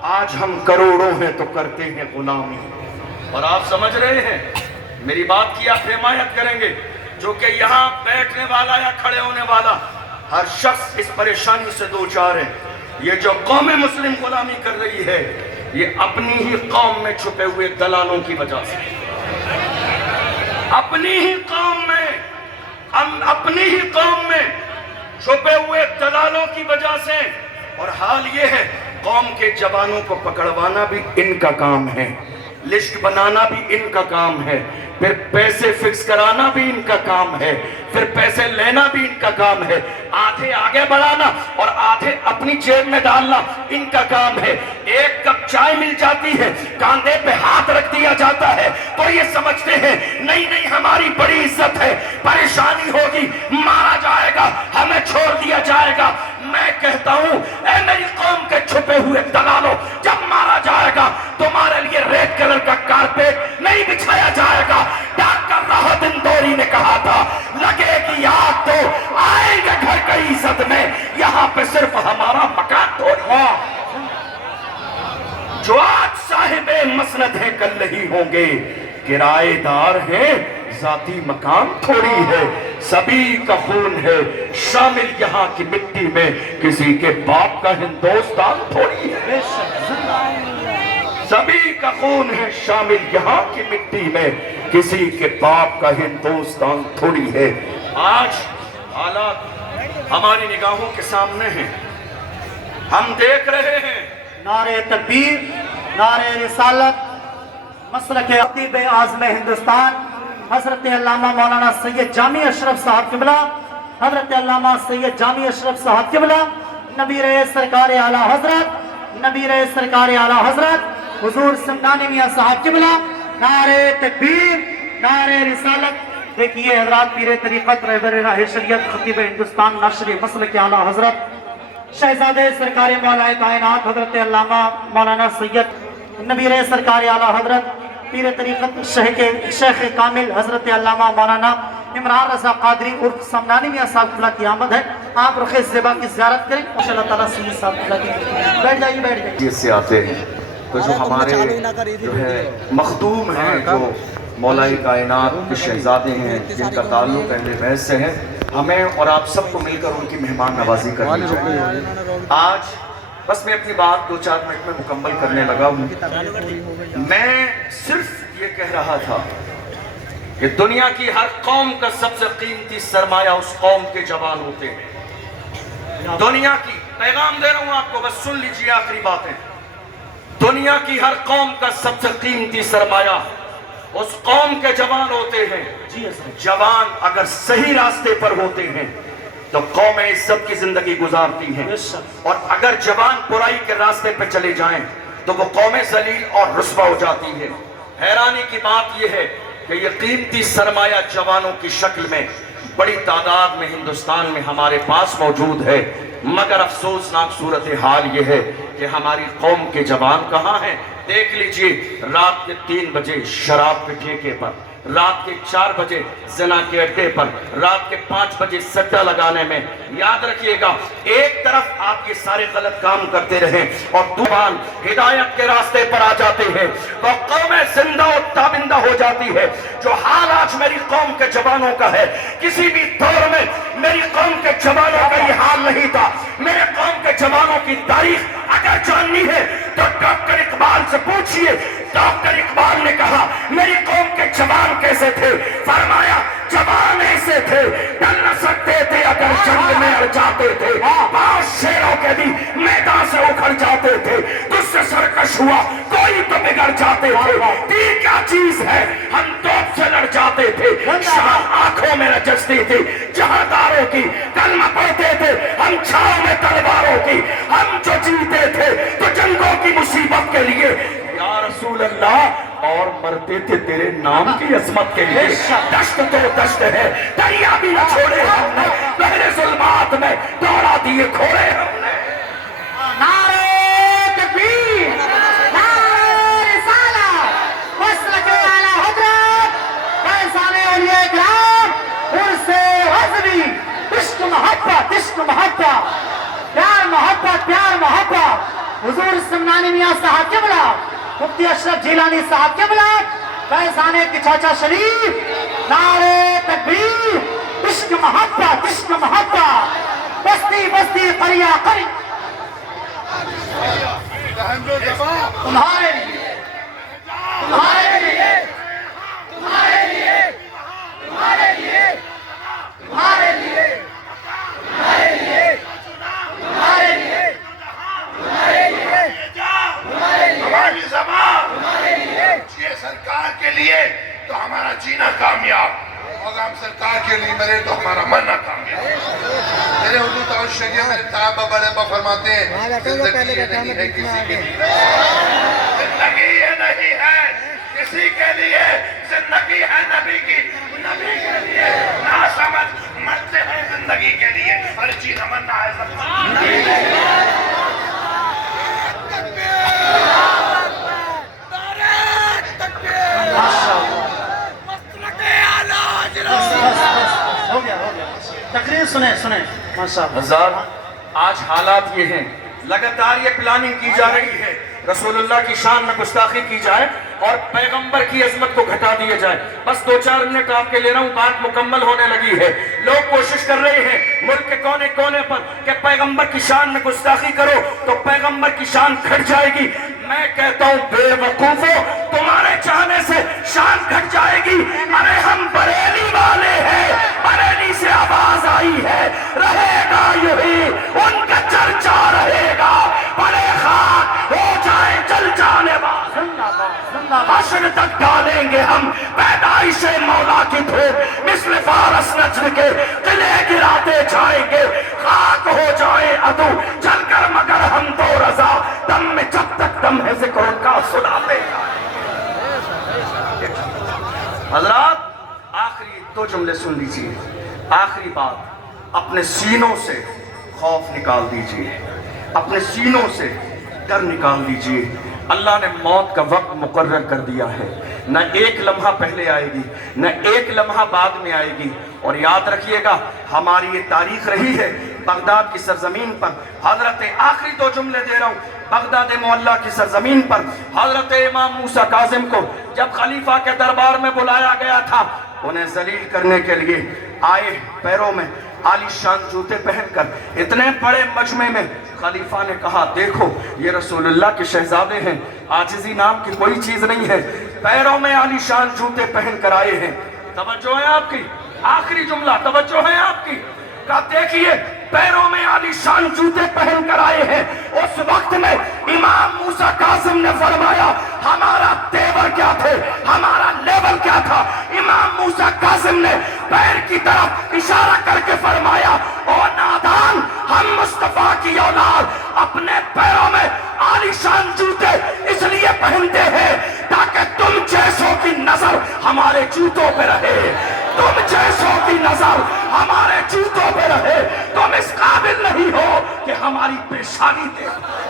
آج ہم کروڑوں ہیں تو کرتے ہیں غلامی. اور آپ سمجھ رہے ہیں میری بات کی آپ حمایت کریں گے جو کہ یہاں بیٹھنے والا یا کھڑے ہونے والا ہر شخص اس پریشانی سے دوچار ہے. یہ جو قوم مسلم غلامی کر رہی ہے یہ اپنی ہی قوم میں چھپے ہوئے دلالوں کی وجہ سے, اپنی ہی قوم میں چھپے ہوئے دلالوں کی وجہ سے. اور حال یہ ہے قوم کے جوانوں کو پکڑوانا بھی ان کا کام ہے, لسٹ بنانا بھی ان کا کام ہے, پھر پیسے فکس کرانا بھی ان کا کام ہے, پھر پیسے لینا بھی ان کا کام ہے, آدھے آگے بڑھانا اور آدھے اپنی جیب میں ڈالنا ان کا کام ہے. ایک کپ چائے مل جاتی ہے, کاندھے پہ ہاتھ رکھ دیا جاتا ہے تو یہ سمجھتے ہیں نہیں ہماری بڑی عزت ہے, پریشانی ہوگی مارا جائے گا, ہمیں چھوڑ دیا جائے گا. میں کہتا ہوں اے میری قوم کے چھپے ہوئے دلالوں, جب مارا جائے گا تمہارے لیے ریڈ کلر کا کارپیٹ نہیں بچھایا جائے گا. ڈاکٹر راحت اندوری نے کہا تھا لگے گی یاد تو آئیں گے گھر کی عزت میں, یہاں پہ صرف ہمارا مکان تھوڑی ہے. جو آج صاحب مسند ہیں کل نہیں ہوں گے, کرائے دار ہیں ذاتی مکان تھوڑی ہے. سبھی کا خون ہے شامل یہاں کی مٹی میں, کسی کے باپ کا ہندوستان تھوڑی ہے. سبھی کا خون ہے شامل یہاں کی مٹی میں, کسی کے باپ کا ہندوستان تھوڑی ہے. آج حالات ہماری نگاہوں کے سامنے ہیں, ہم دیکھ رہے ہیں. نعرہ تکبیر, نعرہ رسالت, مسلک خطیب اعظم ہندوستان حضرت علامہ مولانا سید جامی اشرف صاحب قبلہ, حضرت علامہ سید جامی اشرف صاحب قبلہ, نبی رئیس سرکار اعلیٰ حضرت, نبی رئیس سرکار اعلیٰ حضرت حضور سمدانی میاں صاحب قبلہ. نعرہ تکبیر, نعرہ رسالت. دیکھیے حضرات, پیر طریقت رہبر راہ شریعت خطیب ہندوستان ناشر مسلک اعلیٰ حضرت شہزادے سرکار مولا کائنات حضرت علامہ مولانا سید نبی رئیس سرکار اعلیٰ حضرت پیر طریقت شیخ کامل حضرت علامہ مولانا عمران رضا قادری عرف سمنانی میاں صاحب قبلہ کی آمد ہے. آپ رخ زیبا کی زیارت کریں. ماشاء اللہ تعالیٰ سید صاحب قبلہ کی بیٹھ جائیے. یہ سے آتے ہیں تو جو ہمارے جو ہے مخدوم ہیں, جو مولا کائنات کے شہزادے ہیں, جن کا تعلق اہل بیت سے ہے, ہمیں اور آپ سب کو مل کر ان کی مہمان نوازی کرنی چاہیے. آج بس میں اپنی بات 2-4 منٹ میں مکمل کرنے لگا ہوں. میں صرف یہ کہہ رہا تھا کہ دنیا کی ہر قوم کا سب سے قیمتی سرمایہ اس قوم کے جوان ہوتے ہیں. دنیا کی پیغام دے رہا ہوں آپ کو, بس سن لیجیے آخری باتیں. دنیا کی ہر قوم کا سب سے قیمتی سرمایہ اس قوم کے جوان ہوتے ہیں. جوان اگر صحیح راستے پر ہوتے ہیں تو قوم عزت کی زندگی گزارتی ہیں, اور اگر جوان برائی کے راستے پہ چلے جائیں تو وہ قوم ذلیل اور رسوا ہو جاتی ہے. حیرانی کی بات یہ ہے کہ یہ قیمتی سرمایہ جوانوں کی شکل میں بڑی تعداد میں ہندوستان میں ہمارے پاس موجود ہے, مگر افسوسناک صورتحال یہ ہے کہ ہماری قوم کے جوان کہاں ہیں. دیکھ لیجئے, رات کے 3 بجے شراب کے ٹھیکے پر, رات کے 4 بجے زنا کے اڈے پر, رات کے 5 بجے سٹا لگانے میں. یاد رکھیے گا, ایک طرف آپ یہ سارے غلط کام کرتے رہیں اور دوسرے ہدایت کے راستے پر آ جاتے ہیں, وہ قوم زندہ و تابندہ ہو جاتی ہے. جو حال آج میری قوم کے جوانوں کا ہے, کسی بھی دور میں میری قوم کے جوانوں کا یہ حال نہیں تھا. میرے قوم کے جوانوں کی تاریخ اگر جاننی ہے تو ڈاکٹر اقبال سے پوچھئے. ڈاکٹر اقبال نے کہا میری قوم کے جوان کیسے تھے, فرمایا جوان ایسے تھے ڈر نہ سکتے تھے اگر جنگ میں اڑ جاتے تھے, 5 شیروں کے بھی میدان سے اکھڑ جاتے تھے, تجھ سے سرکش ہوا کوئی تو بگڑ جاتے تھے. تیر کیا چیز ہے, ہم توپ سے لڑ جاتے تھے, شام آنکھوں میں رجستی تھی جہانداروں کی, کلمہ پڑھتے تھے ہم چھاؤں میں تلواروں کی. ہم جو جیتے تھے تو جنگوں کی مصیبت کے لیے یا رسول اللہ, اور مرتے تھے تیرے نام کی عظمت کے لیے. دشت تو دشت ہے, دریا بھی نہ چھوڑے ہم نے, پہلے ظلمات میں دوڑا دیے کھوڑے ہم نے. نعرہ تکبیر, نعرہ رسالت, مسلک اعلیٰ حضرت فیضان اولیاء کرام, عرس غزوی, عشق محبت, عشق محبت, پیار محبت, پیار محبت. حضور سمنانی میاں صاحب قبلہ، مفتی اشرف جیلانی صاحب قبلہ، فیضان کی چاچا شریف، نعرے تکبیر، عشق محبت، عشق محبت، بستی بستی قریہ قریہ تمہارے لیے، تمہارے لیے، تمہارے لیے، تمہارے لیے، تمہارے لیے، تمہارے لیے، تمہارے لیے، تمہارے لیے، ہماری زبان یہ سرکار کے لیے تو ہمارا جینا کامیاب، اور ہم سرکار کے لیے مرے تو ہمارا مرنا کامیاب۔ میرے حضور تعالی شریعہ میرے صحابہ بڑے ابا فرماتے ہیں زندگی یہ نہیں ہے کسی کے لیے، زندگی یہ نہیں ہے کسی کے لیے، زندگی ہے نبی کی، نبی کے لیے نہ سمجھ مرتے ہیں زندگی کے لیے، اور جینا مرنا ہے سب نبی کے لیے۔ ہو گیا ہو گیا، تقریر سنیں سنیں ماشاءاللہ۔ حضرات آج حالات یہ ہیں، لگاتار یہ پلاننگ کی جا رہی ہے رسول اللہ کی شان میں گستاخی کی جائے اور پیغمبر کی عظمت کو گھٹا دیا جائے۔ بس 2-4 منٹ آپ کے لے رہا ہوں، بات مکمل ہونے لگی ہے۔ لوگ کوشش کر رہے ہیں ملک کے کونے کونے پر کہ پیغمبر کی شان میں گستاخی کرو تو پیغمبر کی شان گھٹ جائے گی۔ میں کہتا ہوں بے وقوفو، تمہارے چاہنے سے شان گھٹ جائے گی۔ ارے ہم بریلی والے ہیں، بریلی سے آواز آئی ہے، رہے گا یہی ان کا چرچا رہے گا، بڑے خاک ہو جائیں جل جانے والے، حشر تک ڈالیں گے ہم پیدائش مولا کی دھوپ، مثل فارس نجر کے قلعے گراتے جائیں گے، خاک ہو جائیں عدو جل کر مگر ہم تو رضا، دم میں جب تک دم ہے ذکر ان کا سناتے جائیں۔ حضرات آخری 2 جملے سن لیجئے، آخری بات، اپنے سینوں سے خوف نکال دیجئے، اپنے سینوں سے ڈر نکال دیجئے۔ اللہ نے موت کا وقت مقرر کر دیا ہے، نہ ایک لمحہ پہلے آئے گی نہ ایک لمحہ بعد میں آئے گی۔ اور یاد رکھیے گا ہماری یہ تاریخ رہی ہے، بغداد کی سرزمین پر حضرت آخری 2 جملے دے رہا ہوں، بغداد معلیٰ کی سرزمین پر حضرت امام موسیٰ کاظم کو جب خلیفہ کے دربار میں بلایا گیا تھا، انہیں ذلیل کرنے کے لیے آئے، پیروں میں عالی شان جوتے پہن کر اتنے بڑے مجمع میں خلیفہ نے کہا دیکھو یہ رسول اللہ کے شہزادے ہیں، عاجزی نام کی کوئی چیز نہیں ہے، پیروں میں عالی شان جوتے پہن کر آئے ہیں۔ توجہ ہے آپ کی، آخری جملہ توجہ ہے آپ کی، کہا دیکھیے پیروں میں عالی شان جوتے پہن کر آئے ہیں۔ اس وقت میں امام موسیٰ کاظم نے فرمایا ہمارا تیور کیا تھے، ہمارا لیول کیا تھا؟ امام موسیٰ کاظم نے پیر کی طرف اشارہ کر کے فرمایا او نادان، ہم مصطفیٰ کی اولاد اپنے پیروں میں عالی شان جوتے اس لیے پہنتے ہیں تاکہ تم جیسوں کی نظر ہمارے جوتوں پہ رہے، تم جیسوں کی نظر ہمارے جوتوں پہ رہے، تم اس قابل نہیں ہو کہ ہماری پیشانی دیکھو۔